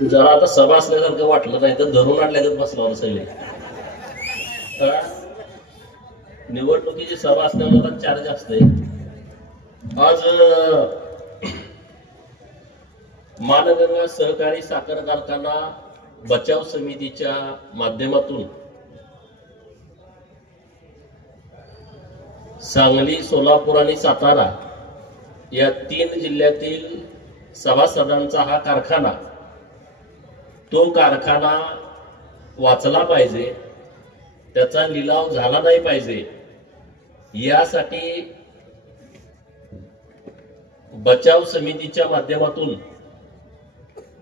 जरा आता सभा असल्यासारखं वाटलं नाही तर धरून आणल्यागत बसला सगळे. निवडणुकीची सभा असल्यावर जरा चार्ज असते. आज मानगंगा सहकारी साखर कारखाना बचाव समितीच्या माध्यमातून सांगली, सोलापूर आणि सातारा या 3 जिल्ह्यातील सभासदांचा हा कारखाना, तो कारखाना वाचला पाहिजे, त्याचा लिलाव झाला नाही पाहिजे, यासाठी बचाव समितीच्या माध्यमातून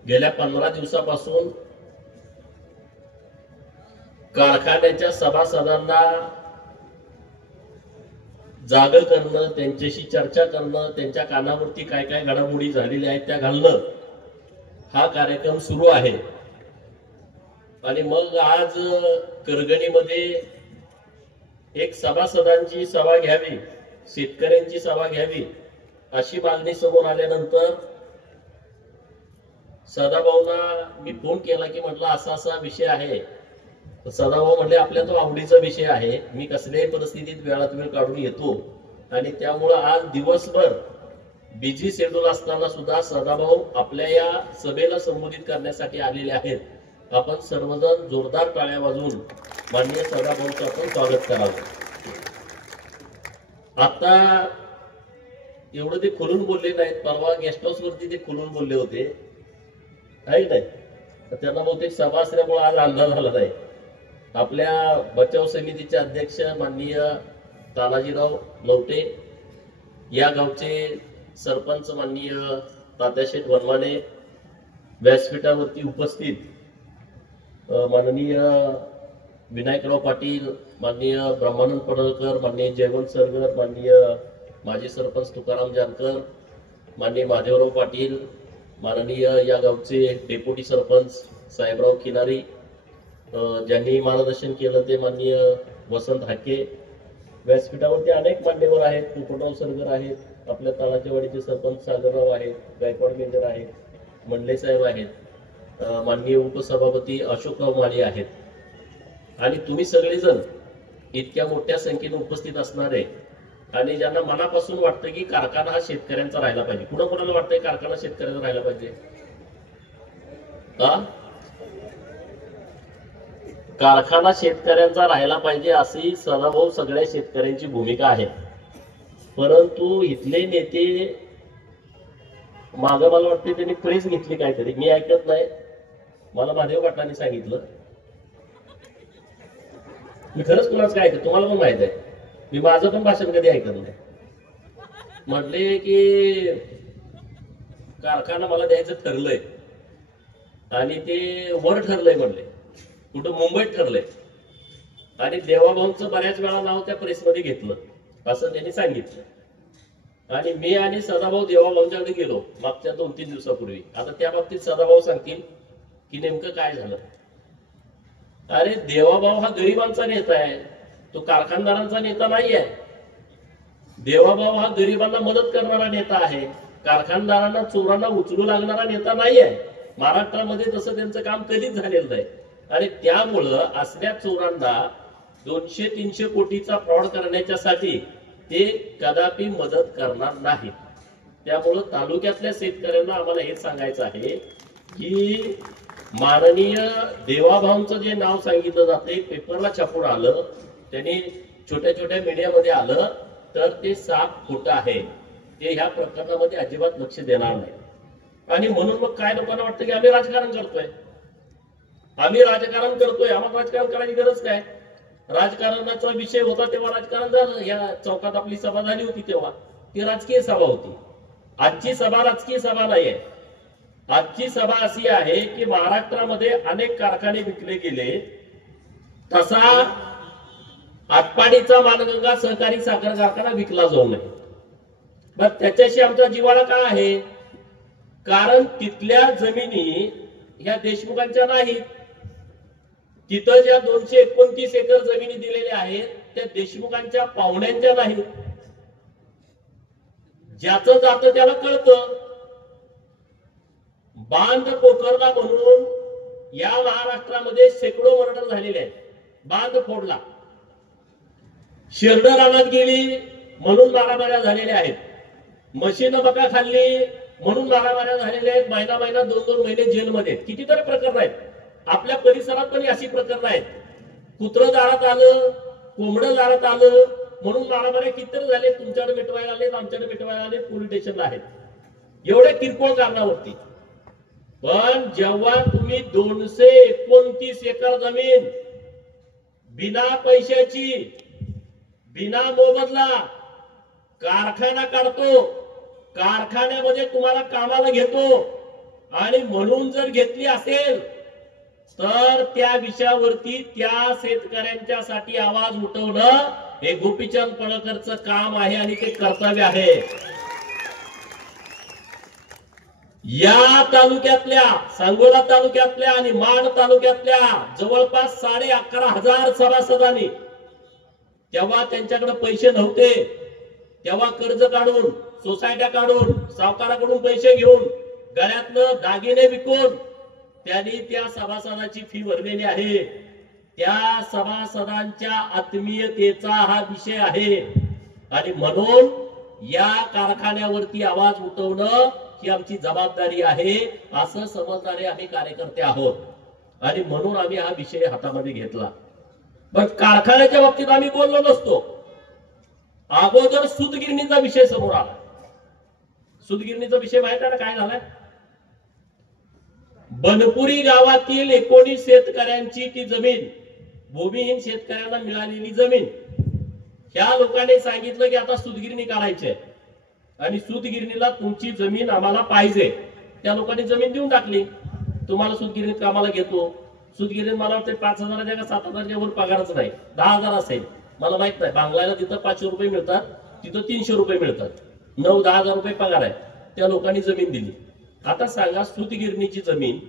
गेल्या 15 दिवसापासून कारखान्याच्या सभासदांना जाग करणं, त्यांच्याशी चर्चा करणं, त्यांच्या कानावरती काय काय घडामोडी झालेल्या आहेत त्या घालणं, हा कार्यक्रम सुरू आहे. आणि मग आज करगणीमध्ये एक सभासदांची सभा घ्यावी, शेतकऱ्यांची सभा घ्यावी अशी मागणी समोर आल्यानंतर सदाभाऊंना मी फोन केला की म्हटलं असा असा विषय आहे. सदाभाऊ म्हणले आपल्या तो आवडीचा विषय आहे, मी कसल्याही परिस्थितीत वेळात वेळ काढून येतो. आणि त्यामुळं आज दिवसभर बिझी शेड्यूल असताना सुद्धा सदाभाऊ आपल्या या सभेला संबोधित करण्यासाठी आलेले आहेत. आपण सर्वजण जोरदार टाळ्या वाजवून माननीय सदाभाऊंचं आपण स्वागत करावं. आता एवढं ते खुलून बोलले नाहीत, परवा गेस्ट हाऊस वरती ते खुलून बोलले होते, आहे नाही. त्यांना बहुतेक सभा असल्यामुळे आज अंदाज झाला नाही. आपल्या बचाव समितीचे अध्यक्ष माननीय तानाजीराव लवटे, या गावचे सरपंच माननीय तात्याशेठ वनमाने, व्यासपीठावरती उपस्थित माननीय विनायकराव पाटील, माननीय ब्रह्मानंद पडळकर, माननीय जयवंत सरगर, माननीय माजी सरपंच तुकाराम जानकर, माननीय महादेवराव पाटील, माननीय या गावचे डेप्युटी सरपंच साहेबराव किनारी, ज्यांनी मार्गदर्शन केलं ते माननीय वसंत हाके, व्यासपीठावरती अनेक मान्यवर आहेत, पोपटराव सरगर आहेत, आपल्या तळाचेवाडीचे सरपंच सागरराव आहेत, गायकवाड मेजर आहेत, मंडले साहेब आहेत, माननीय उपसभापती अशोकराव माळी आहेत. आणि तुम्ही सगळेजण इतक्या मोठ्या संख्येने उपस्थित असणारे आणि ज्यांना मनापासून वाटतं की कारखाना हा शेतकऱ्यांचा राहिला पाहिजे. कुणाकुणाला वाटतंय कारखाना शेतकऱ्यांचा राहिला पाहिजे? कारखाना शेतकऱ्यांचा राहिला पाहिजे अशी सदाभाऊ सगळ्या शेतकऱ्यांची भूमिका आहे. परंतु इथले नेते मागं मला वाटते त्यांनी प्रेस घेतली काहीतरी, मी ऐकत नाही, मला महादेव पाटलांनी सांगितलं. मी खरंच कुणाच काय ऐकत, तुम्हाला पण माहित आहे, मी माझं पण भाषण कधी ऐकत नाही. म्हटले की कारखाना मला द्यायचं ठरलंय आणि ते वर ठरलंय, म्हणले कुठं मुंबईत ठरलंय. आणि देवाभाऊंचं बऱ्याच वेळा नाव त्या प्रेसमध्ये घेतलं असं त्यांनी सांगितलं. आणि मी आणि सदाभाऊ देवाभाऊंच्याकडे गेलो मागच्या 2-3 दिवसापूर्वी. आता त्या बाबतीत सदाभाऊ सांगतील की नेमकं काय झालं. अरे देवाभाऊ हा गरिबांचा नेता आहे, तो कारखानदारांचा नेता नाही आहे. देवाभाऊ हा गरिबांना मदत करणारा नेता आहे, कारखानदारांना चोरांना उचलू लागणारा नेता नाही आहे. महाराष्ट्रामध्ये तसं त्यांचं काम कधीच झालेलं नाही. आणि त्यामुळं असल्या चोरांना 200-300 कोटीचा फ्रॉड करण्याच्यासाठी ते कदापि मदत करणार नाही. त्यामुळं तालुक्यातल्या शेतकऱ्यांना आम्हाला हे सांगायचं आहे की माननीय देवाभाऊंचं जे नाव सांगितलं जाते, पेपरला छापून आलं, त्यांनी छोट्या छोट्या मीडियामध्ये आलं, तर ते साफ खोटं आहे. ते ह्या प्रकरणामध्ये अजिबात लक्ष देणार नाही. आणि म्हणून मग काय लोकांना वाटतं की आम्ही राजकारण करतोय, आम्हाला राजकारण करायची गरज काय. राजकारणाचा विषय होता तेव्हा राजकारण झालं. या चौकात आपली सभा झाली होती तेव्हा ती राजकीय सभा होती. आजची सभा राजकीय सभा नाहीये. आजची सभा अशी आहे की महाराष्ट्रामध्ये अनेक कारखाने विकले गेले, तसा आटपाडीचा मानगंगा सहकारी साखर कारखाना विकला जाऊ नये. पण त्याच्याशी आमचा जिव्हाळा का आहे? कारण तिथल्या जमिनी ह्या देशमुखांच्या नाहीत. तिथं ज्या 229 एकर जमिनी दिलेल्या आहेत त्या देशमुखांच्या पाहुण्यांच्या नाहीत. ज्याचं जातं त्याला कळतं. बांध पोखरला म्हणून या महाराष्ट्रामध्ये शेकडो मर्डर झालेले आहेत. बांध फोडला, शेरड रानात गेली म्हणून मारामाऱ्या झालेल्या आहेत, म्हशीनं मका खाल्ली म्हणून मारामाऱ्या झालेल्या आहेत, महिना महिना 2-2 महिने जेलमध्ये. कितीतरी प्रकरण आहेत. आपल्या परिसरात पण अशी प्रकरण आहेत. कुत्रं दारात आलं, कोंबडं दारात आलं म्हणून मारामाऱ्या कितीतरी झाले. तुमच्याकडे मिटवायला आले, आमच्याकडे मिटवायला आले, पोलीस स्टेशनला आहेत. एवढ्या किरकोळ कारणावरती. पण जेव्हा तुम्ही 229 एकर जमीन बिना पैशाची, बिना मोबदला कारखाना काढतो, कारखान्यामध्ये तुम्हाला कामाला घेतो आणि म्हणून जर घेतली असेल तर त्या विषयावरती त्या शेतकऱ्यांच्यासाठी आवाज उठवणं हे गोपीचंद पळकरचं काम आहे आणि ते कर्तव्य आहे. या तालुक्यातल्या, सांगोला तालुक्यातल्या आणि माण तालुक्यातल्या जवळपास 11,500 सभासदांनी, तेव्हा त्यांच्याकडे पैसे नव्हते, तेव्हा कर्ज काढून, सोसायट्या काढून, सावकाराकडून पैसे घेऊन, गळ्यातलं दागिने विकून त्यांनी त्या सभासदाची फी भरलेली आहे. त्या सभासदांच्या आत्मीयतेचा हा विषय आहे आणि म्हणून या कारखान्यावरती आवाज उठवणं ही आमची जबाबदारी आहे असं समजणारे आम्ही कार्यकर्ते आहोत आणि म्हणून आम्ही हा विषय हातामध्ये घेतला. पण कारखान्याच्या बाबतीत आम्ही बोललो नसतो. अगोदर सूतगिरणीचा विषय समोर आला. सूतगिरणीचा विषय माहित आहे ना काय झालाय? बनपुरी गावातील 19 शेतकऱ्यांची ती जमीन, भूमिहीन शेतकऱ्यांना मिळालेली जमीन, ह्या लोकांनी सांगितलं की आता सूतगिरणी काढायची आहे आणि सूतगिरणीला तुमची जमीन आम्हाला पाहिजे. त्या लोकांनी जमीन देऊन टाकली. तुम्हाला सूतगिरणीत कामाला घेतो. सूतगिरणीत मला वाटतं 5,000च्या का 7,000च्या वर पगारच नाही, 10,000 असेल, मला माहित नाही. बांगलाला तिथं 500 रुपये मिळतात, तिथं 300 रुपये मिळतात, 9-10,000 रुपये पगार आहे. त्या लोकांनी जमीन दिली. आता सांगा, सूतगिरणीची जमीन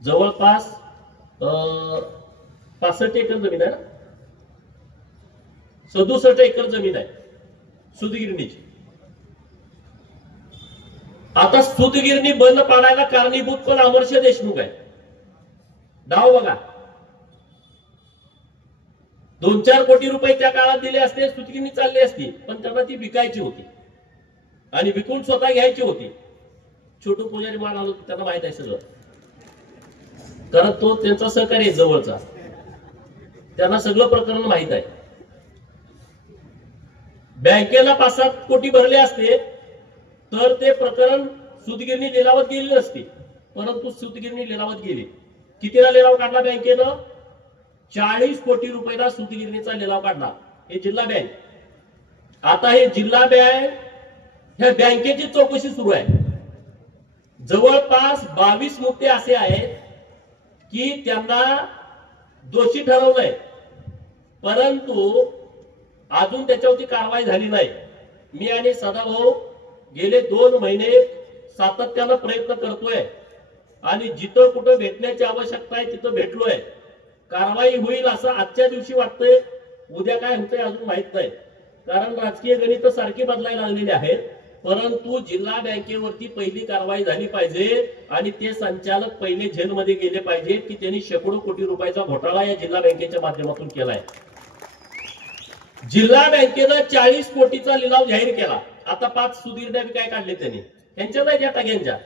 जवळपास 65 एकर जमीन आहे ना, 67 एकर जमीन आहे सूतगिरणीची. आता सूतगिरणी बंद पाडायला कारणीभूत पण अमरशे देशमुख आहे. डाव बघा, 2-4 कोटी रुपये त्या काळात दिले असते, सूतगिरणी चालली असती, पण त्यांना ती विकायची होती आणि विकून स्वतः घ्यायची होती. छोटू पुजारी मान आलो, त्यांना माहित आहे सगळं, कारण तो त्यांचा सहकारी आहे जवळचा, त्यांना सगळं प्रकरण माहित आहे. बँकेला 5-7 कोटी भरले असते तर ते प्रकरण सूतगिरणी लिलावात गेली नसती, परंतु सूतगिरणी लिलावात गेली. कितीला लिलाव काढला बँकेनं? 40 कोटी रुपयाला सूतगिरणीचा लिलाव काढला. हे जिल्हा बँक. आता हे जिल्हा बँक, ह्या बँकेची चौकशी सुरू आहे. जवळपास 22 मुद्दे असे आहेत की त्यांना दोषी ठरवलंय, परंतु अजून त्याच्यावरती कारवाई झाली नाही. मी आणि सदाभाऊ गेले 2 महिने सातत्यानं प्रयत्न करतोय आणि जिथं कुठं भेटण्याची आवश्यकता आहे तिथं भेटलोय. कारवाई होईल असं आजच्या दिवशी वाटतंय. उद्या काय होतंय अजून माहित नाही, कारण राजकीय गणित सारखी बदलायला लागलेली आहेत. परंतु जिल्हा बँकेवरती पहिली कारवाई झाली पाहिजे आणि ते संचालक पहिले जेलमध्ये गेले पाहिजे की त्यांनी शेकडो कोटी रुपयाचा घोटाळा या जिल्हा बँकेच्या माध्यमातून केलाय. जिल्हा बँकेनं 40 कोटीचा लिलाव जाहीर केला. आता 5 सुधीरण्या काय काढले त्यांनी, त्यांच्या नाही, त्या टाक्यांच्या,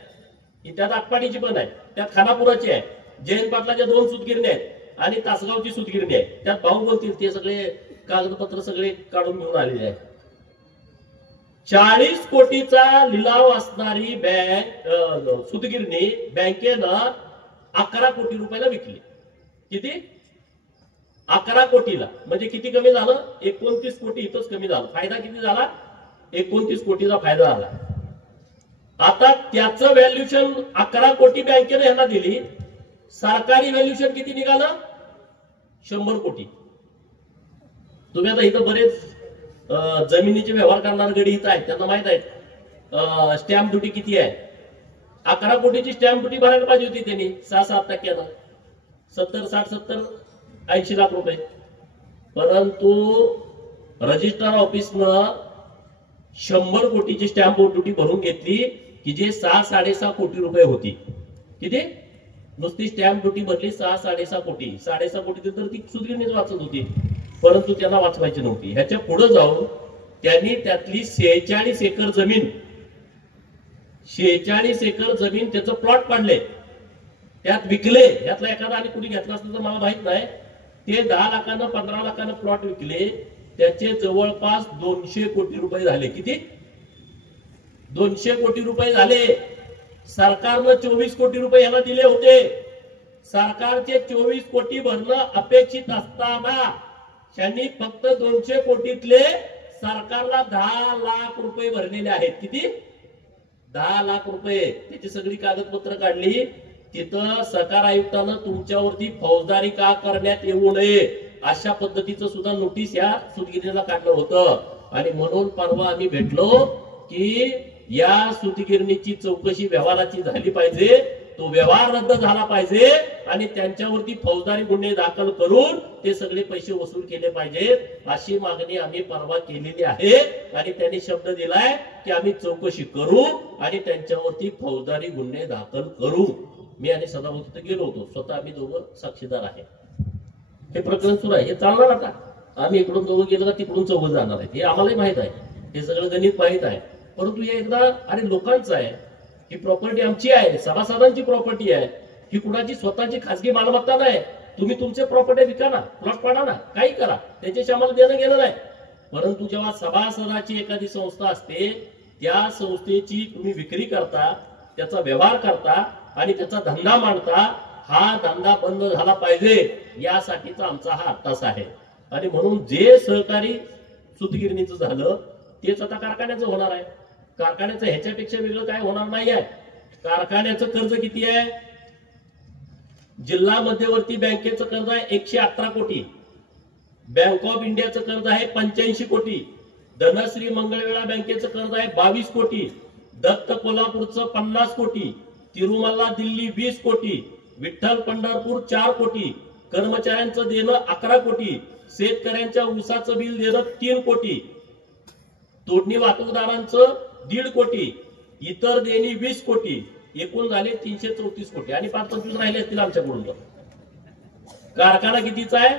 त्यात आटपाडीची पण आहे, त्यात खानापुराची आहे, जयंत पाटलाच्या 2 सूतगिरण्या आहेत आणि तासगावची सूतगिरणी आहे. त्यात भाऊ बोलतील ते सगळे कागदपत्र सगळे काढून घेऊन आलेले आहेत. 40 कोटीचा लिलाव असणारी बँक सूतगिरणी बँकेनं 11 कोटी रुपयाला विकली. किती? 11 कोटीला. म्हणजे किती कमी झालं? 29 कोटी इथंच कमी झालं. फायदा किती झाला? 29 कोटीचा फायदा झाला. आता त्याचं व्हॅल्युएशन 11 कोटी बँकेनं यांना दिली. सरकारी व्हॅल्युएशन किती निघालं? 100 कोटी. तुम्ही आता इथं बरेच जमिनीचे व्यवहार करणारे गडी इथं आहेत, त्यांना माहित आहे स्टॅम्प ड्युटी किती आहे. 11 कोटीची स्टॅम्प ड्युटी भरायला पाहिजे होती त्यांनी 6-7%, 70, 60, 70, 80 लाख रुपये. परंतु रजिस्ट्रार ऑफिसनं 100 कोटीची स्टॅम्प ड्युटी भरून घेतली की जे 6-6.5 कोटी रुपये होती. किती? नुसती स्टॅम्प ड्युटी भरली 6-6.5 कोटी. 6.5 कोटी तर ती सुदगिरणीच वाचत होती, परंतु त्यांना वाचवायची नव्हती. ह्याच्या पुढे जाऊन त्यांनी त्यातली 46 एकर जमीन 46 एकर जमीन त्याचं प्लॉट पाडले, त्यात विकले. यातला एखादा आणि कुणी घेतला असतं तर मला माहित नाही. ते 10 लाखानं 15 लाखानं प्लॉट विकले. त्याचे जवळपास 200 कोटी रुपये झाले. किती? 200 कोटी रुपये झाले. सरकारनं 24 कोटी रुपये याला दिले होते. सरकारचे 24 कोटी भरणं अपेक्षित असताना त्यांनी फक्त 200 कोटीतले सरकारला 10 लाख रुपये भरलेले आहेत. किती? 10 लाख रुपये. त्याची सगळी कागदपत्र काढली. तिथं सरकार आयुक्तानं तुमच्यावरती फौजदारी का करण्यात येऊ नये अशा पद्धतीचं सुद्धा नोटीस या सुतगिरणीला काढलं होतं. आणि म्हणून परवा आम्ही भेटलो की या सुतगिरणीची चौकशी व्यवहाराची झाली पाहिजे, तो व्यवहार रद्द झाला पाहिजे आणि त्यांच्यावरती फौजदारी गुन्हे दाखल करून ते सगळे पैसे वसूल केले पाहिजेत अशी मागणी आम्ही परवा केलेली आहे. आणि त्यांनी शब्द दिलाय की आम्ही चौकशी करू आणि त्यांच्यावरती फौजदारी गुन्हे दाखल करू. मी आणि सदाभाऊ तिथे गेलो होतो, स्वतः आम्ही दोघं साक्षीदार आहे. हे प्रकरण सुरू आहे, हे चालणार. आता आम्ही इकडून दोघं गेलो का तिकडून चौघं जाणार आहे, हे आम्हालाही माहित आहे, हे सगळं गणित माहित आहे. परंतु हे एकदा अरे लोकांचं आहे, ही प्रॉपर्टी आमची आहे, सभासदांची प्रॉपर्टी आहे, ही कुणाची स्वतःची खासगी मालमत्ता नाही. तुम्ही तुमचे प्रॉपर्टी विका ना, प्लॉट पाडा ना, काही करा, त्याच्याशी आम्हाला देणं घेणं नाही. परंतु जेव्हा सभासदाची एखादी संस्था असते त्या संस्थेची तुम्ही विक्री करता, त्याचा व्यवहार करता आणि त्याचा धंदा मांडता, हा धंदा बंद झाला पाहिजे यासाठीचा आमचा हा अट्टास आहे. आणि म्हणून जे सहकारी सुतगिरणीचं झालं तेच आता कारखान्याचं होणार आहे. कारखान्याचं ह्याच्यापेक्षा वेगळं काय होणार नाही आहे. कारखान्याचं कर्ज किती आहे? जिल्हा मध्यवर्ती बँकेचं कर्ज आहे 118 कोटी, बँक ऑफ इंडियाचं कर्ज आहे 85 कोटी, धनश्री मंगळवेळा बँकेचं कर्ज आहे 22 कोटी, दत्त कोल्हापूरचं 50 कोटी, तिरुमला दिल्ली 20 कोटी, विठ्ठल पंढरपूर 4 कोटी, कर्मचाऱ्यांचं देणं 11 कोटी, शेतकऱ्यांच्या ऊसाचं बिल देणं 3 कोटी, तोडणी वाहतूकदारांचं 1.5 कोटी, इतर देणी 20 कोटी, एकूण झाले 334 कोटी. आणि 5-25 राहिले असतील आमच्याकडून. कारखाना कितीचा आहे?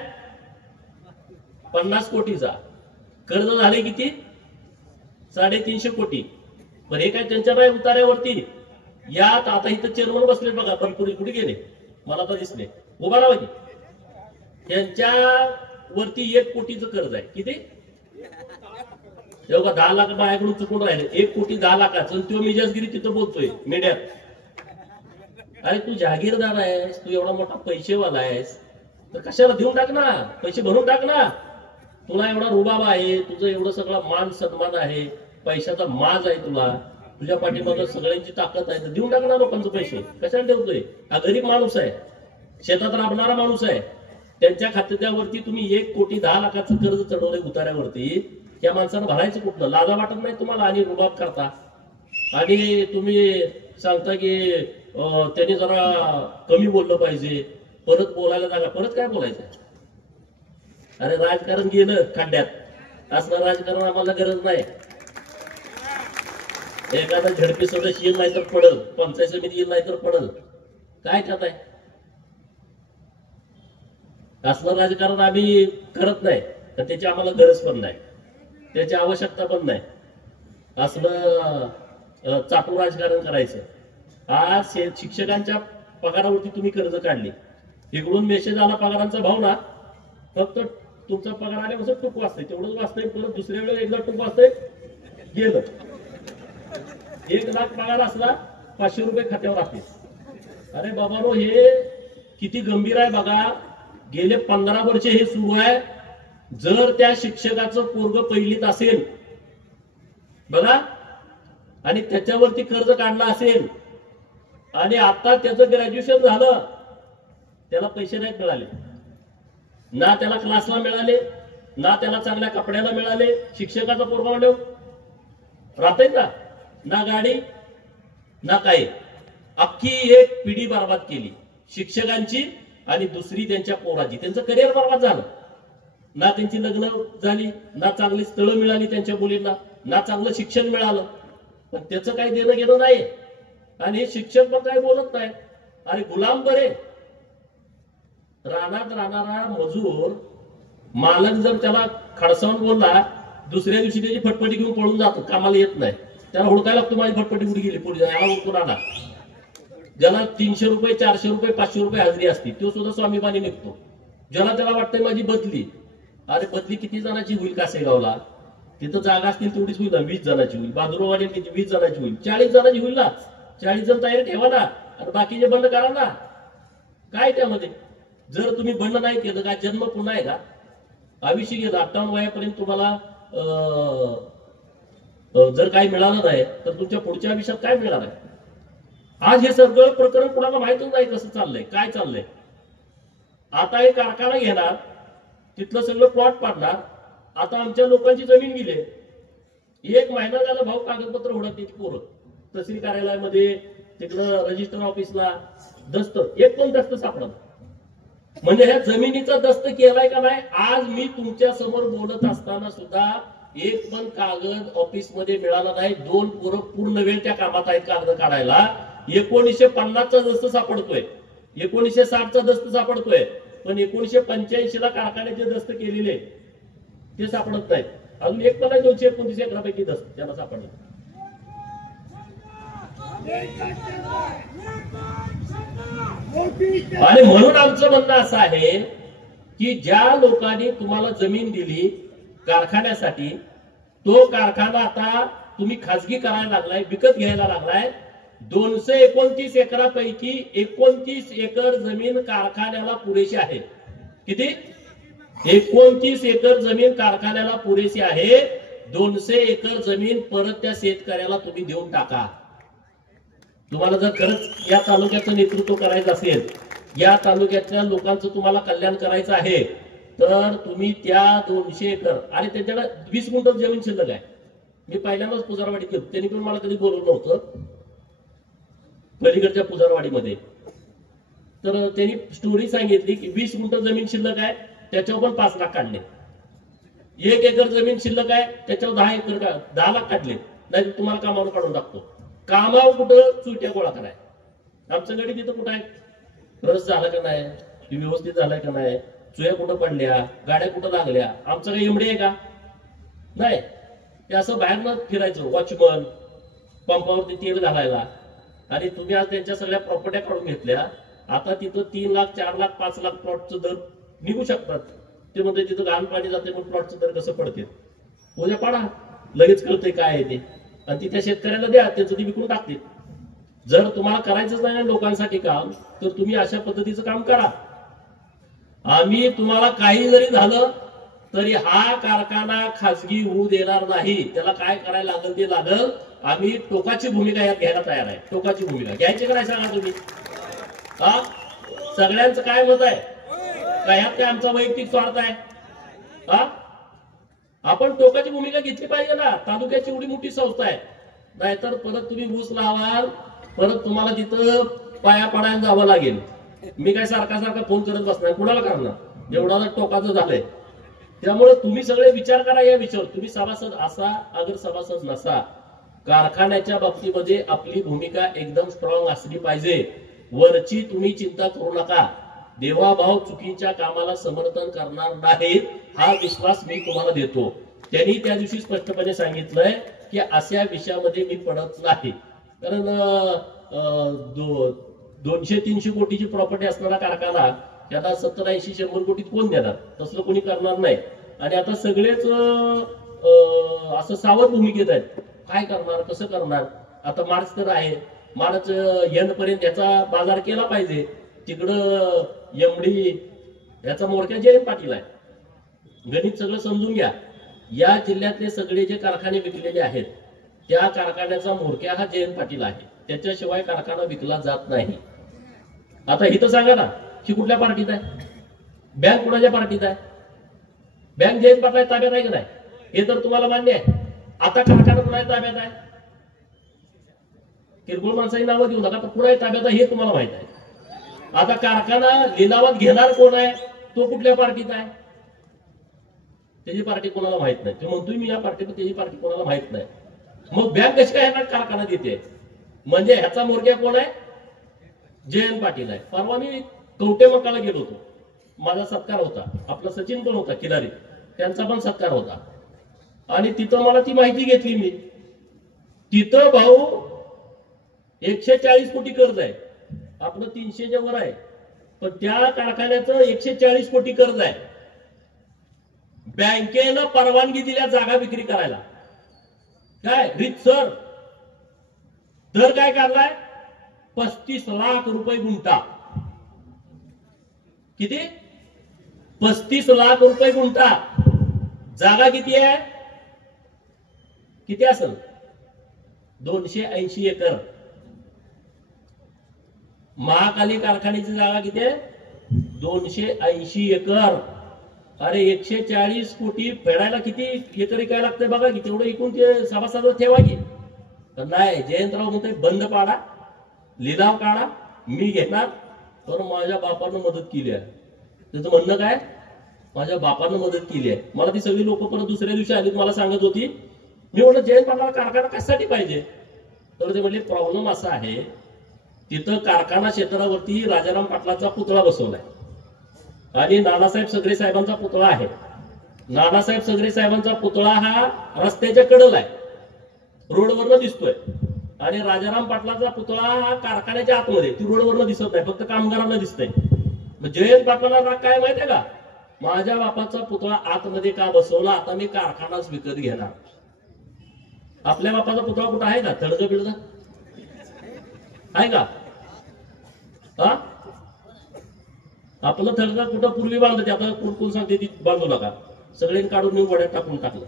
50 कोटीचा. कर्ज झाले किती? 350 कोटी. पण हे काय त्यांच्या बाय उतार्यावरती. यात आता इथं चेअरमन बसले बघा, पण पुढे कुठे गेले मला तर दिसले, उभा राहा. त्यांच्या वरती 1 कोटीचं कर्ज आहे. किती? एवढा 10 लाख माझ्याकडून चुकून राहिले. 1 कोटी 10 लाखाचं. तो मिजाजगिरी तिथं बोलतोय मीडियात. अरे तू जहागीरदार आहेस, तू एवढा मोठा पैसेवाला आहेस, तर कशाला देऊन टाक ना, पैसे भरून टाक ना. तुला एवढा रुबाब आहे, तुझं एवढं सगळं मान सन्मान आहे, पैशाचा माज आहे तुला, तुझ्या पाठीमागं सगळ्यांची ताकद आहे, तर देऊन टाक ना लोकांचे पैसे. कशाला ठेवतोय? हा गरीब माणूस आहे, शेतात राबणारा माणूस आहे. त्यांच्या खात्यावरती तुम्ही 1 कोटी 10 लाखाचं कर्ज चढवलंय उतार्यावरती. त्या माणसानं भरायचं कुठलं? लाजा वाटत नाही तुम्हाला? आणि रुबाब करता आणि तुम्ही सांगता की त्यांनी जरा कमी बोललं पाहिजे, परत बोलायला जागा. परत काय बोलायचं? अरे राजकारण गेलं खड्ड्यात, असलं राजकारण आम्हाला गरज नाही. एखादा झडपी सदस्य येईल नाही तर पडल, पंचायत समिती येईल नाही तर पडल, काय त्यात आहे? असलं राजकारण आम्ही करत नाही, तर त्याची आम्हाला गरज पण नाही, त्याची आवश्यकता पण नाही. असलं चाटू राजकारण करायचं. आज शिक्षकांच्या पगारावरती तुम्ही कर्ज काढली, इकडून मेसेज आला पगारांचा भाव ना, फक्त तुमचा पगार आल्यापासून टूप वाचतंय, तेवढंच वाचतंय, परत दुसऱ्या वेळेला एकदा टूप वाचतंय, गेलं. 1 लाख पगार असला 500 रुपये खात्यावर असते. अरे बाबांनो, हे किती गंभीर आहे बघा. गेले 15 वर्षे हे सुरू आहे. जर त्या शिक्षकाचं पोरग पहिलीत असेल बघा आणि त्याच्यावरती कर्ज काढला असेल आणि आता त्याचं ग्रॅज्युएशन झालं, त्याला पैसे नाहीत मिळाले ना, त्याला क्लासला मिळाले ना, त्याला चांगल्या कपड्याला मिळाले. शिक्षकाचा पोरगा म्हणलं राहतय का? ना गाडी ना काही. अख्खी एक पिढी बर्बाद केली शिक्षकांची आणि दुसरी त्यांच्या पोराची. त्यांचं करिअर बर्बाद झालं. ना त्यांची लग्न झाली, ना चांगली स्थळं मिळाली त्यांच्या मुलींना, ना चांगलं शिक्षण मिळालं. पण त्याचं काही देणं घेणं नाही. आणि हे शिक्षक पण काही बोलत नाही. अरे गुलाम बरे, रानात राहणारा मजूर मालक जर त्याला खडसावून बोलला, दुसऱ्या दिवशी त्याची फटफटी घेऊन पळून जातो, कामाला येत नाही. त्याला हुडकायला लागतो माझी फटफटी कुठे गेली, पुढे याला हुडकून आला. ज्याला 300 रुपये 400 रुपये 500 रुपये हजेरी असते तो सुद्धा स्वामीमानी निघतो. ज्याला त्याला वाटतंय माझी बदली, अरे बदली किती जणांची होईल कासेगावला? तिथं जागा असतील तेवढीच होईल ना, 20 जणांची होईल. बाजूला किती 20 जणांची होईल, 40 जणांची होईल ना. 40 जण तयारी ठेवा ना, आणि बाकीचे बंद करा ना. काय त्यामध्ये? जर तुम्ही बंद नाही केलं काय जन्म पुन्हा आहे का? आयुष्य गेलं 58 वयापर्यंत तुम्हाला जर काही मिळालं नाही तर तुमच्या पुढच्या आयुष्यात काय मिळणार आहे? आज हे सगळं प्रकरण कुणाला माहितच नाही कसं चाललंय, काय चाललंय. आता एक कारखाना घेणार, तिथलं सगळं प्लॉट पाडणार. आता आमच्या लोकांची जमीन गेली, 1 महिना झाला भाऊ कागदपत्र उडत पोरं तहसील कार्यालयामध्ये, तिकडं रजिस्टर ऑफिसला दस्त, एक पण दस्त सापडत. म्हणजे ह्या जमिनीचा दस्त केलाय का नाही? आज मी तुमच्या समोर बोलत असताना सुद्धा एक पण कागद ऑफिस मध्ये मिळाला नाही. 2 पोरं पूर्ण वेळ त्या कामात आहेत कागद काढायला. 1950चा दस्त सापडतोय, 1960चा दस्त सापडतोय, पण 1985 ला कारखान्याचे दस्त केलेले ते सापडत नाहीत. अजून एक पण 229 एकरापैकी दस्त त्याला सापडले. आणि म्हणून आमचं म्हणणं असं आहे की ज्या लोकांनी तुम्हाला जमीन दिली कारखान्यासाठी, तो कारखाना आता तुम्ही खाजगी करायला लागलाय, विकत घ्यायला लागलाय. 229 एकरापैकी 29 एकर जमीन कारखान्याला पुरेशी आहे. किती? 29 एकर जमीन कारखान्याला पुरेशी आहे. 200 एकर जमीन परत त्या शेतकऱ्याला तुम्ही देऊन टाका. तुम्हाला जर खरंच या तालुक्याचं नेतृत्व करायचं असेल, या तालुक्याच्या लोकांचं तुम्हाला कल्याण करायचं आहे, तर तुम्ही त्या 200 एकर आणि त्यांच्याकडे 20 गुंठ जमीन शिल्लक आहे. मी पहिल्यांदाच पुजारवाडीत गेलो, त्यांनी पण मला कधी बोलवलं नव्हतं पलीकडच्या पुजारवाडीमध्ये. तर त्यांनी स्टोरी सांगितली की 20 गुंठ जमीन शिल्लक आहे, त्याच्यावर पण 5 लाख काढले. 1 एकर जमीन शिल्लक आहे, त्याच्यावर 10 लाख काढले. नाही तुम्हाला कामावर काढून टाकतो. कामावर कुठं चुट्या गोळा कराय? आमचं गडी तिथं कुठं आहे? रस झाला का नाही, व्यवस्थित झालाय का नाही, चुया कुठं पडल्या, गाड्या कुठं लागल्या, आमचं काही एमडे आहे का? नाही. ते असं बाहेर फिरायचं वॉचमन पंपावरती तेल घालायला. आणि तुम्ही आज त्यांच्या सगळ्या प्रॉपर्ट्या काढून घेतल्या. आता तिथं 3 लाख 4 लाख 5 लाख प्लॉटचं दर निघू शकतात. ते म्हणजे तिथं घाण पाणी जाते पण प्लॉटचं दर कसं पडते उद्या पाडा, लगेच कळतंय काय आहे ते, आणि ती त्या शेतकऱ्याला द्या, त्याचं ती विकून टाकते. जर तुम्हाला करायचंच नाही लोकांसाठी काम, तर तुम्ही अशा पद्धतीचं काम करा. आम्ही तुम्हाला काही जरी झालं तरी हा कारखाना खासगी होऊ देणार नाही. त्याला काय करायला लागेल ते लागेल. आम्ही टोकाची भूमिका यात घ्यायला तयार आहे. टोकाची भूमिका घ्यायची का नाही सांगा तुम्ही? हा, सगळ्यांचं काय मत आहे? काय ह्यात काय आमचा वैयक्तिक स्वार्थ आहे? हा, आपण टोकाची भूमिका घेतली पाहिजे ना. तालुक्याची एवढी मोठी संस्था आहे, नाहीतर परत तुम्ही ऊस लावाल, परत तुम्हाला तिथं पाया पडायला जावं लागेल. मी काय सारखा सारखा फोन करत बसणार, कुणाला करणार? एवढा टोकाचं झालंय. त्यामुळे तुम्ही सगळे विचार करा या विषयावर. तुम्ही सभासद असा अगर सभासद नसा, कारखान्याच्या बाबतीमध्ये आपली भूमिका एकदम स्ट्रॉंग असली पाहिजे. वरची तुम्ही चिंता करू नका. देवाभाव चुकीच्या कामाला समर्थन करणार नाही, हा विश्वास मी तुम्हाला देतो. त्यांनी त्या दिवशी स्पष्टपणे सांगितलंय की अशा विषयामध्ये मी पडत नाही. कारण 200-300 कोटीची प्रॉपर्टी असणारा कारखाना त्याला 70-80-100 कोटीत कोण देणार? तसलं कोणी करणार नाही. आणि आता सगळेच असं सावध भूमिकेत आहेत. काय करणार, कसं करणार? आता मार्च तर आहे, मार्च एंड पर्यंत याचा बाजार केला पाहिजे. तिकडं एमडी याचा मोर्चा जयंत पाटील आहे. गणित सगळं समजून घ्या. या जिल्ह्यातले सगळे जे कारखाने विकलेले आहेत त्या कारखान्याचा मोर्चा हा जयंत पाटील आहे. त्याच्याशिवाय कारखाना विकला जात नाही. आता इथं सांगा ना की कुठल्या पार्टीत आहे? बँक कुणाच्या पार्टीत आहे? बँक जयंत पाटील ताब्यात आहे की नाही हे तर तुम्हाला मान्य आहे. आता कारखाना कुणाच्या ताब्यात आहे? किरकोळ माणसाची नावं देऊ नका, पण कुणाच्या ताब्यात आहे हे तुम्हाला माहित आहे. आता कारखाना लिलावात घेणार कोण आहे? तो कुठल्या पार्टीत आहे? त्याची पार्टी कोणाला माहित नाही. तो म्हणतोय मी या पार्टीत, त्याची पार्टी कोणाला माहित नाही. मग बँक कशी काय ह्यांना कारखाना देते? म्हणजे ह्याचा मोरग्या कोण आहे? जयंत पाटील आहे. परवा मी कवटे मकाला गेलो होतो, माझा सत्कार होता. आपला सचिन पण होता किनारी, त्यांचा पण सत्कार होता. आणि तिथं मला ती माहिती घेतली मी. तिथं भाऊ 140 कोटी कर्ज आहे, आपलं 300च्या वर आहे, पण त्या कारखान्याचं 140 कोटी कर्ज आहे. बँकेनं परवानगी दिल्या जागा विक्री करायला. काय रीतसर दर काय काढलाय? 35 लाख रुपये गुंठा. किती? 35 लाख रुपये गुंठा. जागा किती आहे? किती असेल? 280 एकर. महाकाली कारखान्याची जागा किती आहे? 280 एकर. अरे 140 कोटी फेडायला किती एकर काय लागतंय बघा की. तेवढं एकूण ते सभासद ठेवा की. तर नाही, जयंतराव म्हणते बंद पाडा, लिलाव काढा, मी घेणार. तर माझ्या बापानं मदत केली आहे. त्याचं म्हणणं काय? माझ्या बापानं मदत केली आहे. मला ती सगळी लोक परत दुसऱ्या दिवशी आली, मला सांगत होती. मी म्हणलं जयंत पाटलाला कारखाना कशासाठी पाहिजे? तर ते म्हणले प्रॉब्लेम असा आहे, तिथं कारखाना क्षेत्रावरती राजाराम पाटलाचा पुतळा बसवलाय आणि नानासाहेब सगरे साहेबांचा पुतळा आहे. नानासाहेब सगरे साहेबांचा पुतळा हा रस्त्याच्या कडेला आहे, रोडवरनं दिसतोय. आणि राजाराम पाटलाचा पुतळा हा कारखान्याच्या आतमध्ये, ती रोडवरनं दिसत नाही, फक्त कामगारांना दिसतंय. मग जयंत पाटलाला राग काय माहितीये का? माझ्या बापाचा पुतळा आतमध्ये का बसवला? आता मी कारखानाच विकत घेणार. आपल्या बापाचा पुतळा कुठं आहे का? थडग बिडग आहे का? हा, आपलं थडग कुठं पूर्वी बांधते, आता कोण कोण सांगते ती बांधू नका, सगळ्यांनी काढून नेऊन वड्यात टाकून टाकलं.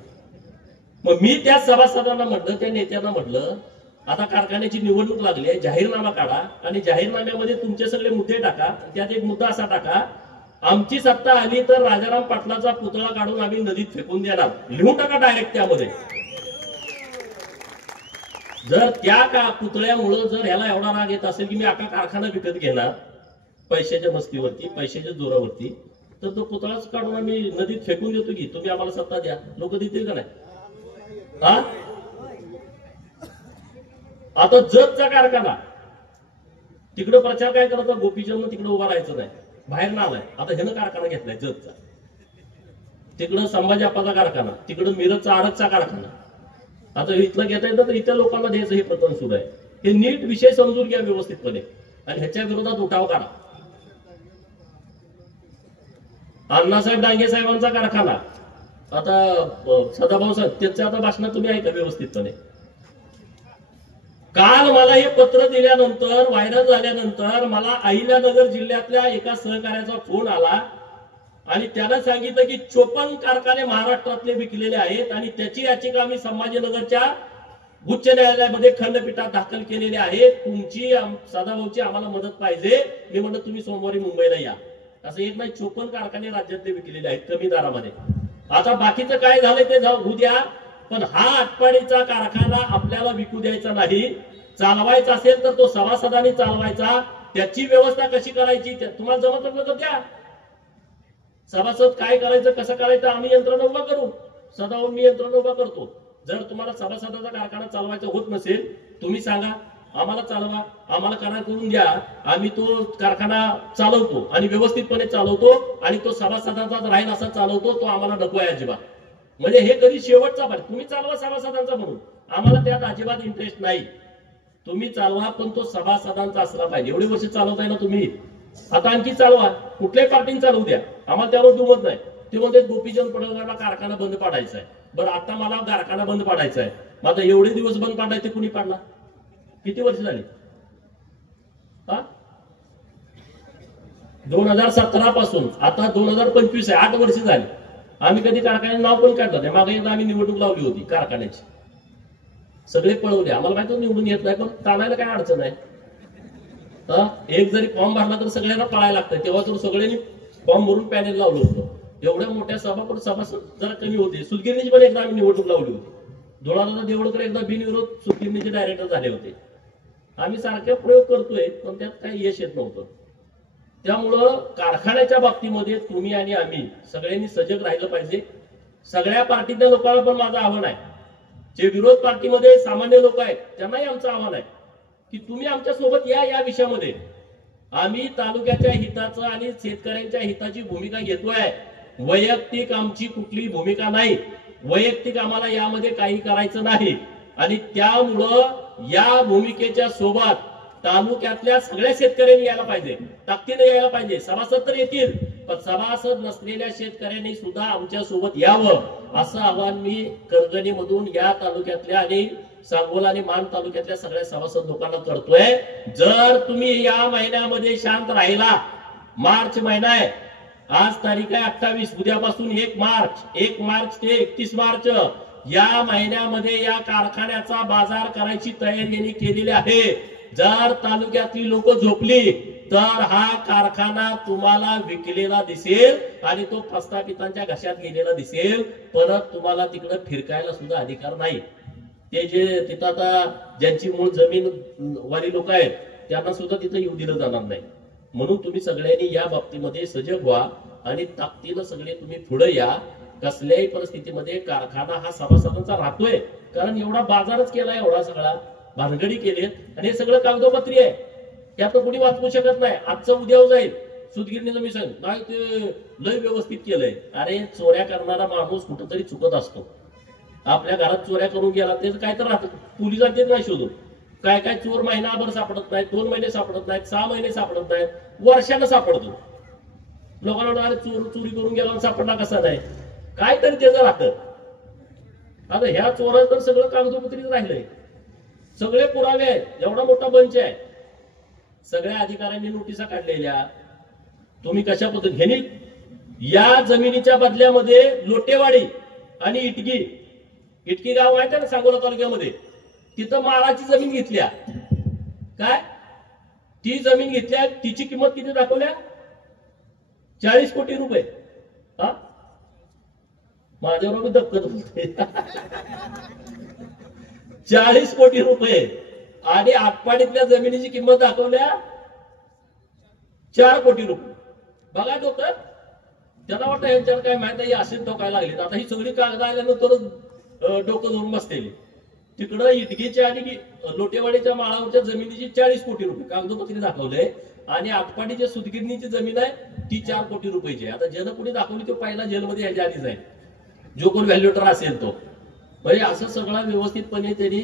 मग मी त्या सभासदांना म्हटलं, त्या नेत्यांना म्हटलं, आता कारखान्याची निवडणूक लागली आहे, जाहीरनामा काढा आणि जाहीरनाम्यामध्ये तुमचे सगळे मुद्दे टाका. त्यात एक मुद्दा असा टाका, आमची सत्ता आली तर राजाराम पाटलाचा पुतळा काढून आम्ही नदीत फेकून देणार. लिहून टाका डायरेक्ट त्यामध्ये. जर त्या पुतळ्यामुळं जर ह्याला एवढा राग येत असेल की मी अख्खा कारखाना विकत घेणार पैशाच्या मस्तीवरती, पैशाच्या जोरावरती, तर तो पुतळाच काढून आम्ही नदीत फेकून देतो की तुम्ही आम्हाला सत्ता द्या. लोक देतील का नाही? हा, आता जतचा कारखाना तिकडे प्रचार काय करतो, गोपीचंद तिकडे उभा राहायचं नाही, बाहेर ना आलाय. आता ह्यानं कारखाना घेतलाय जतचा, तिकडं संभाजी अप्पाचा कारखाना, तिकडं मिरजचा आडतचा कारखाना. आता इथलं घेता येतं तर इतर लोकांना द्यायचं हे प्रकरण सुरू आहे. हे नीट विषय समजून घ्या व्यवस्थितपणे आणि ह्याच्या विरोधात उठाव करा. अण्णासाहेब डांगे साहेबांचा कारखाना, आता सदाभाऊ साहेब त्याचं आता भाषण तुम्ही ऐका व्यवस्थितपणे. काल मला हे पत्र दिल्यानंतर, व्हायरल झाल्यानंतर मला अहिल्यानगर जिल्ह्यातल्या एका सहकार्याचा फोन आला आणि त्यानं सांगितलं की 54 कारखाने महाराष्ट्रातले विकलेले आहेत आणि त्याची याचिका आम्ही संभाजीनगरच्या उच्च न्यायालयामध्ये खंडपीठात दाखल केलेली आहे. तुमची सदाभाऊची आम्हाला मदत पाहिजे. मी म्हणलं तुम्ही सोमवारी मुंबईला या. असं एक नाही, 54 कारखाने राज्यातले विकलेले आहेत कमी दरामध्ये. आता बाकीचं काय झालंय ते होऊ द्या, पण हा आटपाडीचा कारखाना आपल्याला विकू द्यायचा नाही. चालवायचा असेल तर तो सभासदांनी चालवायचा. त्याची व्यवस्था कशी करायची तुम्हाला जमत नसलं तर द्या. सभासद काय करायचं, कसं करायचं आम्ही यंत्रणा उभा करू. सदाभाऊ मी यंत्रणा उभा करतो. जर तुम्हाला सभासदाचा कारखाना चालवायचा होत नसेल, तुम्ही सांगा, आम्हाला चालवा, आम्हाला करार करून द्या. आम्ही तो कारखाना चालवतो आणि व्यवस्थितपणे चालवतो आणि तो सभासदांचा राहील असा चालवतो. तो आम्हाला नको आहे अजिबात. म्हणजे हे कधी शेवटचा पाहिजे. तुम्ही चालवा सभासदांचा म्हणून, आम्हाला त्यात अजिबात इंटरेस्ट नाही. तुम्ही चालवा पण तो सभासदांचा असला पाहिजे. एवढे वर्ष चालवताय ना तुम्ही, आता आणखी चालवा, कुठल्याही पार्टीने चालवू द्या, आम्हाला त्यावर दुमत नाही. ते म्हणते गोपीचंद पडळकरला कारखाना बंद पाडायचा आहे. बरं आता मला कारखाना बंद पाडायचा आहे, मग आता एवढे दिवस बंद पाडायचे कुणी पाडला? किती वर्ष झाली? 2017 पासून आता 2025 आहे, 8 वर्ष झाली. आम्ही कधी कारखान्याचं नाव पण काढलं नाही. मागे एकदा आम्ही निवडणूक लावली होती कारखान्याची, सगळे पळवले. आम्हाला माहिती निवडून येत नाही, पण ताणायला काय अडचण आहे? एक जरी फॉर्म भरला तर सगळ्यांना पळायला लागतं. तेव्हा तर सगळ्यांनी फॉर्म भरून पॅनेल लावलं होतं. एवढ्या मोठ्या सभासद जरा कमी होते. सुतगिरणीची पण एकदा आम्ही निवडणूक लावली होती. धुळाला देवळकर एकदा बिनविरोध सुतगिरणीचे डायरेक्टर झाले होते. आम्ही सारखे प्रयोग करतोय पण त्यात काही यश येत नव्हतं. त्यामुळं कारखान्याच्या बाबतीमध्ये तुम्ही आणि आम्ही सगळ्यांनी सजग राहिलं पाहिजे. सगळ्या पार्टीतल्या लोकांना पण माझं आव्हान आहे, जे विरोध पार्टीमध्ये सामान्य लोक आहेत त्यांनाही आमचं आव्हान आहे की तुम्ही आमच्या सोबत या विषयामध्ये. आम्ही तालुक्याच्या हिताचं आणि शेतकऱ्यांच्या हिताची भूमिका घेतोय. वैयक्तिक आमची कुठली भूमिका नाही. वैयक्तिक आम्हाला यामध्ये काही करायचं नाही. आणि त्यामुळं या भूमिकेच्या सोबत तालुक्यातल्या सगळ्या शेतकऱ्यांनी यायला पाहिजे, ताकदीने यायला पाहिजे. सभासद तर येतील, पण सभासद नसलेल्या शेतकऱ्यांनी सुद्धा आमच्या सोबत यावं असं आवाहन मी करगणीमधून या तालुक्यातल्या आणि सांगोला आणि मान तालुक्यातल्या सगळ्या सभासद लोकांना करतोय. जर तुम्ही या महिन्यामध्ये शांत राहिला, मार्च महिना आहे, आज तारीख आहे 28, उद्यापासून 1 मार्च ते 31 मार्च या महिन्यामध्ये या कारखान्याचा बाजार करायची तयारी केलेली आहे. जर तालुक्यातली लोक झोपली तर हा कारखाना तुम्हाला विकलेला दिसेल आणि तो प्रस्थापितांच्या घशात गेलेला दिसेल. परत तुम्हाला तिकडे फिरकायला सुद्धा अधिकार नाही. ते जे तिथं आता ज्यांची मूळ जमीन वाली लोक आहेत त्यांना सुद्धा तिथं येऊ दिलं जाणार नाही. म्हणून तुम्ही सगळ्यांनी या बाबतीमध्ये सजग व्हा आणि ताकदीनं सगळे तुम्ही पुढे या. कसल्याही परिस्थितीमध्ये कारखाना हा सभासदांचा राहतोय, कारण एवढा बाजारच केलाय, एवढा सगळा भानगडी केलेत आणि हे सगळं कागदोपत्री आहे. त्यात कोणी वाचवू शकत नाही. आजचं उद्या जाईल. सुतगिरणीचं मी सांग नाही ते लय व्यवस्थित केलंय. अरे चोऱ्या करणारा माणूस कुठंतरी चुकत असतो. आपल्या घरात चोऱ्या करून गेला त्याचं काय तर राहतं, पोलिसांना देत नाही शोधून. काय चोर महिनाभर सापडत नाहीत, 2 महिने सापडत नाहीत, 6 महिने सापडत नाहीत, वर्षानं सापडतो. लोकांना अरे चोरी करून गेला सापडला कसा नाही, काय तरी त्याचं राहतं. आता ह्या चोराचं तर सगळं कागदोपत्रीच राहिलंय, सगळे पुरावे आहेत. एवढा मोठा बंच आहे, सगळ्या अधिकाऱ्यांनी नोटिसा काढलेल्या. तुम्ही कशा पद्धतीने या जमिनीच्या बदल्यामध्ये लोटेवाडी आणि इटकी गाव आहे ना सांगोला तालुक्यामध्ये, तिथं माळाची जमीन घेतल्या. काय ती जमीन घेतल्या, तिची किंमत किती दाखवल्या? 40 कोटी रुपये. हा माझ्याबरोबर दक्कत होते 40 कोटी रुपये. आणि आटपाडीतल्या जमिनीची किंमत दाखवल्या 4 कोटी रुपये. बघा डोकं, त्यांना वाटतं यांच्यावर काय माहित आहे, असेच ठोकायला लागले. आता ही सगळी कागद आल्यानंतर डोकं धरून बसलेली. तिकडं इटकीच्या आणि लोटेवाडीच्या माळावरच्या जमिनीची 40 कोटी रुपये कागदोपत्री दाखवले आणि आटपाडीच्या सुतगिरणीची जमीन आहे ती 4 कोटी रुपयाची. आता ज्यानं कुणी दाखवली तो पहिला जेलमध्ये यायच्या आधी जाईल, जो कोण व्हॅल्युएटर असेल तो. म्हणजे असं सगळं व्यवस्थितपणे त्यांनी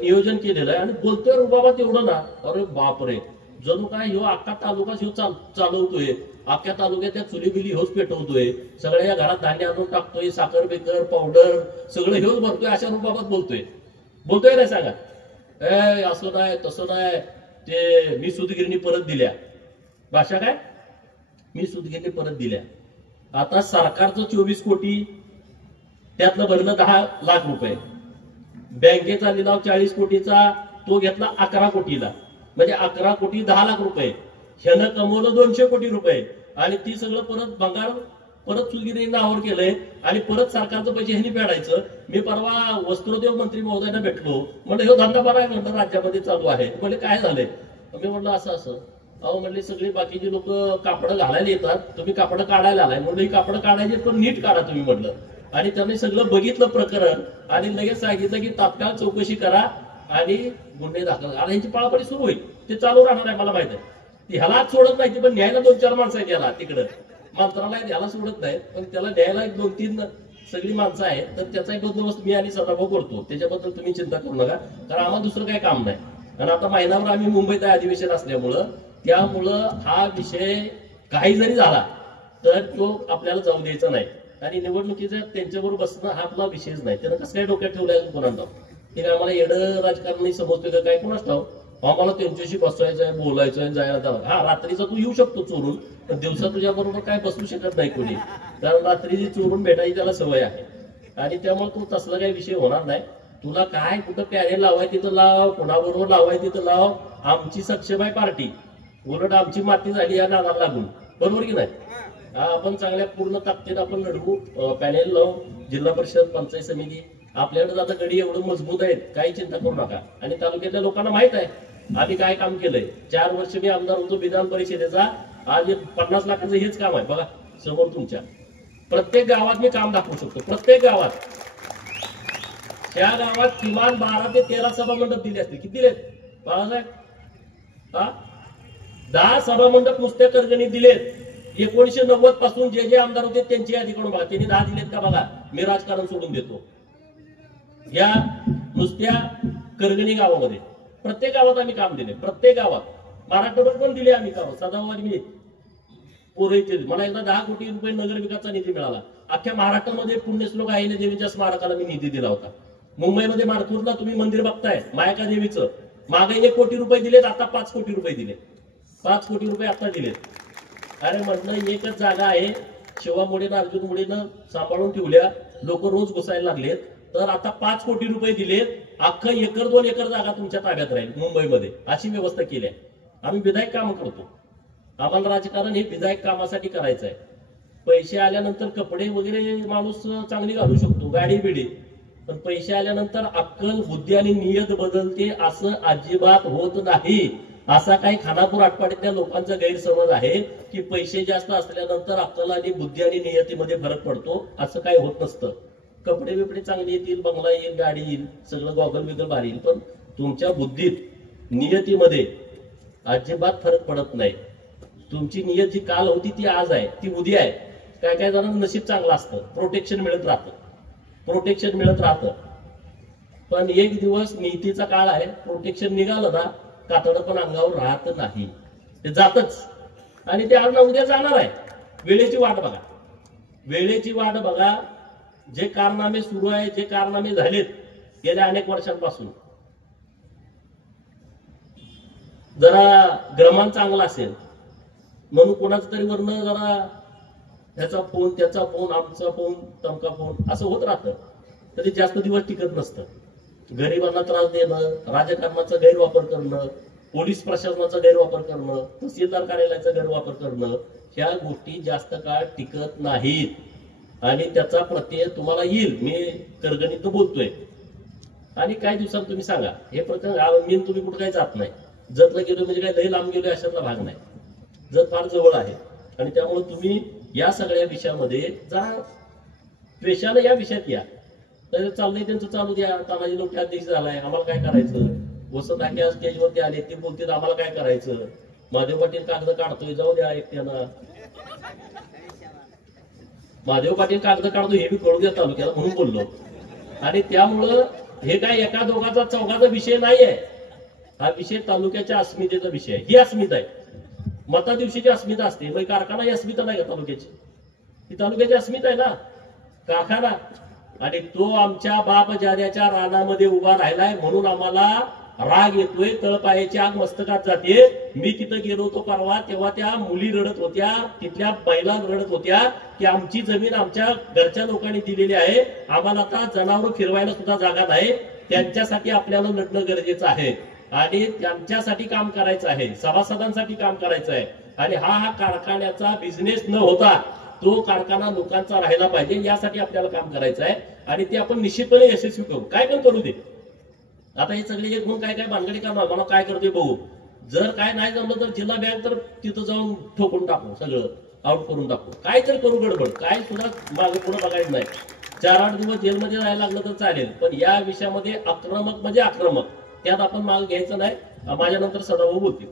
नियोजन केलेलं आहे. आणि बोलतोय रुबाबात एवढं ना, अरे बापरे, जणू काय ह्यो अख्खा तालुका चालवतोय, अख्ख्या तालुक्यात त्या चुली बिली ह्योच पेटवतोय, सगळ्या घरात धान्य आणून टाकतोय, साखर बेकर पावडर सगळं ह्योच भरतोय, अशा रुबाबात बोलतोय नाही सांगा. असं नाही तसं नाही, ते मी सुतगिरणी परत दिल्या. भाषा काय, मी सुतगिरणी परत दिल्या. आता सरकारचं 24 कोटी, त्यातलं भरलं 10 लाख रुपये. बँकेचा लिलाव 40 कोटीचा, तो घेतला 11 कोटीला. म्हणजे 11 कोटी 10 लाख रुपये. ह्यानं कमवलं 200 कोटी रुपये. आणि ती सगळं परत भंगार परत सुतगिरणी नावावर केलंय आणि परत सरकारचं पैसे ह्यांनी फेडायचं. मी परवा वस्त्रोद्योग मंत्री महोदयांना भेटलो, म्हणलं हे धंदा बरा आहे, म्हणलं राज्यामध्ये चालू आहे. म्हणजे काय झालंय, मी म्हणलं असं अहो म्हणले सगळी बाकीची लोक कापडं घालायला येतात, तुम्ही कापडं काढायला आलाय. म्हणलं ही कापडं काढायची पण नीट काढा तुम्ही म्हणलं. आणि त्यांनी सगळं बघितलं प्रकरण आणि लगेच सांगितलं की तात्काळ चौकशी करा आणि गुन्हे दाखल. आता यांची पळापळी सुरू होईल, ते चालू राहणार आहे मला माहित आहे. ह्याला सोडत नाही, पण न्यायला 2-4 माणसं आहेत याला तिकडं मंत्रालयात, याला सोडत नाहीत, पण त्याला न्यायला 1-2-3 सगळी माणसं आहेत. तर त्याचाही बंदोबस्त मी आणि सदाभाऊ करतो, त्याच्याबद्दल तुम्ही चिंता करू नका, कारण आम्हाला दुसरं काही काम नाही. कारण आता महिनाभर आम्ही मुंबईत अधिवेशन असल्यामुळं त्यामुळं हा विषय काही जरी झाला तर तो आपल्याला जाऊ द्यायचा नाही. आणि निवडणुकीचा त्यांच्याबरोबर बसणं हा आपला विषयच नाही. त्यानं कसं काय डोक्यात ठेवलाय कोणाला, ते काय आम्हाला येडं राजकारण समजतोय का काय कोणाच ठाव. आम्हाला त्यांच्याशी बसवायचंय, बोलायचंय, जायला. हा रात्रीचा तू येऊ शकतो चोरून, पण दिवसा तुझ्या बरोबर काय बसू शकत नाही कोणी, कारण रात्री चोरून भेटायची त्याला सवय आहे. आणि त्यामुळे तू तसला काही विषय होणार नाही. तुला काय कुठं पॅनेल लावाय तिथं लाव, कोणाबरोबर लावाय तिथं लाव. आमची सक्षम आहे पार्टी, उलट आमची माती झाली या नादाला लागून, बरोबर की नाही. आपण चांगल्या पूर्ण ताकदीने आपण लढवू, पॅनेल लावू, जिल्हा परिषद पंचायत समिती. आपल्याकडे आता गडी एवढं मजबूत आहेत, काही चिंता करू नका. आणि तालुक्यातल्या लोकांना माहित आहे आम्ही काय काम केलंय. 4 वर्ष मी आमदार होतो विधान परिषदेचा, आज 50 लाखाचं हेच काम आहे बघा समोर तुमच्या. प्रत्येक गावात मी काम दाखवू शकतो, प्रत्येक गावात. त्या गावात किमान 12 ते 13 सभामंडप दिले असतील. किती दिलेत बाळासाहेब? 10 सभामंडप नुसत्या कर्जनी दिलेत. 1990 पासून जे जे आमदार होते त्यांची यादी करून बघा, त्यांनी 10 दिलेत का बघा. मी राजकारण सोडून देतो. या नुसत्या करगणी गावामध्ये प्रत्येक गावात आम्ही काम दिले. प्रत्येक गावात महाराष्ट्रभर पण दिले आम्ही काम. सदाभाऊ मी पोरईचे मला एकदा 10 कोटी रुपये नगर विकासाचा निधी मिळाला. अख्ख्या महाराष्ट्रामध्ये पुण्यश्लोक अहिल्या देवीच्या स्मारकाला मी निधी दिला होता. मुंबईमध्ये मारतूरला तुम्ही मंदिर बघताय मायका देवीचं, मागे 1 कोटी रुपये दिलेत, आता 5 कोटी रुपये दिले. 5 कोटी रुपये आता दिलेत. अरे म्हटलं एकच जागा आहे, शिवा मुडेनं अर्जुन मुडेनं सांभाळून ठेवल्या, लोक रोज घुसायला लागलेत, तर आता 5 कोटी रुपये दिलेत. अख्खं 1-2 एकर जागा तुमच्या ताब्यात राहील मुंबईमध्ये, अशी व्यवस्था केली आहे. आम्ही विधायक काम करतो. आम्हाला राजकारण हे विधायक कामासाठी करायचं आहे. पैसे आल्यानंतर कपडे वगैरे माणूस चांगली घालू शकतो, गाडी बिडी, पण पैसे आल्यानंतर अक्कल बुद्धी आणि नियत बदलते असं अजिबात होत नाही. असा काही खानापूर आटपाडीतल्या लोकांचा गैरसमज आहे की पैसे जास्त असल्यानंतर अक्कल आणि बुद्धी आणि नियतीमध्ये फरक पडतो. असं काही होत नसतं. कपडे बिपडे चांगले येतील, बंगला येईल, गाडी येईल, सगळं गॉगल बिगल भारी येईल, पण तुमच्या बुद्धीत नियतीमध्ये अजिबात फरक पडत नाही. तुमची नियत जी काल होती ती आज आहे, ती उद्या आहे. काय काय जणांना नशीब चांगलं असतं, प्रोटेक्शन मिळत राहतं. पण एक दिवस नीतीचा काळ आहे, प्रोटेक्शन निघालं ना कातडं पण अंगावर राहत नाही, ते जातच. आणि ते आज ना उद्या जाणार आहे. वेळेची वाट बघा. जे कारनामे सुरू आहे, जे कारनामे झालेत गेल्या अनेक वर्षांपासून, जरा ग्रमान चांगला असेल म्हणून कोणाचं तरी वरनं जरा ह्याचा फोन, त्याचा फोन, आमचा फोन, तमका फोन असं होत राहतं. तरी जास्त दिवस टिकत नसतं. गरिबांना त्रास देणं, राजकारणाचा गैरवापर करणं, पोलीस प्रशासनाचा गैरवापर करणं, तहसीलदार कार्यालयाचा गैरवापर करणं, ह्या गोष्टी जास्त काळ टिकत नाहीत. आणि त्याचा प्रत्यय तुम्हाला येईल. मी करगणित बोलतोय. आणि काही दिवसांत तुम्ही सांगा हे प्रकरण मी तुम्ही कुठं काही जात नाही. जतला गेलो म्हणजे काय लई लांब गेलो अशातला भाग नाही. जत फार जवळ आहे. आणि त्यामुळे तुम्ही या सगळ्या विषयामध्ये जरा द्वेषानं या विषयात या. तर चाललंय त्यांचं चालू द्या. तानाजी लोक अध्यक्ष झालाय, आम्हाला काय करायचं. वसंत हाके स्टेजवरती आले, ते बोलतील आम्हाला काय करायचं. महादेव पाटील कागद काढतोय, जाऊ द्या एकट्यानं. महादेव पाटील कागद काढतो हे बी कळू द्या तालुक्याला म्हणून बोललो. आणि त्यामुळं हे काय एका दोघाचा चौघाचा विषय नाही आहे. हा विषय तालुक्याच्या अस्मितेचा विषय आहे. ही अस्मिता आहे. मता दिवशीची अस्मिता असते, मग कारखाना ही अस्मिता नाही का तालुक्याची? ही तालुक्याची अस्मिता आहे ना कारखाना. आणि तो आमच्या बाप जाद्याच्या रानामध्ये उभा राहिलाय म्हणून आम्हाला राग येतोय. तळपायाची आग मस्तकात जाते. मी तिथं गेलो होतो परवा, तेव्हा त्या मुली रडत होत्या, तिथल्या महिला रडत होत्या की आमची जमीन आमच्या घरच्या लोकांनी दिलेली आहे, आम्हाला आता जनावर फिरवायला सुद्धा जागा नाही. त्यांच्यासाठी आपल्याला लढणं गरजेचं आहे आणि त्यांच्यासाठी काम करायचं आहे, सभासदांसाठी काम करायचं आहे. आणि हा कारखान्याचा बिझनेस न होता तो कारखाना लोकांचा राहायला पाहिजे, यासाठी आपल्याला काम करायचं आहे. आणि ते आपण निश्चितपणे यशस्वी करू. काय पण करू दे. आता हे सगळे एक म्हणून काय काय भानगडी करणार, मला काय करतोय बघू. जर काय नाही जमलं तर जिल्हा बँक तर तिथं जाऊन ठोकून टाकू, सगळं आउट करून टाकू. काय तर करू गडबड. काय सुद्धा मागे पुढे बघायचं नाही. 4-8 दिवस जेलमध्ये राहायला लागलं तर चालेल, पण या विषयामध्ये आक्रमक म्हणजे आक्रमक, त्यात आपण माग घ्यायचं नाही. माझ्यानंतर सदाभाऊ बोलतील.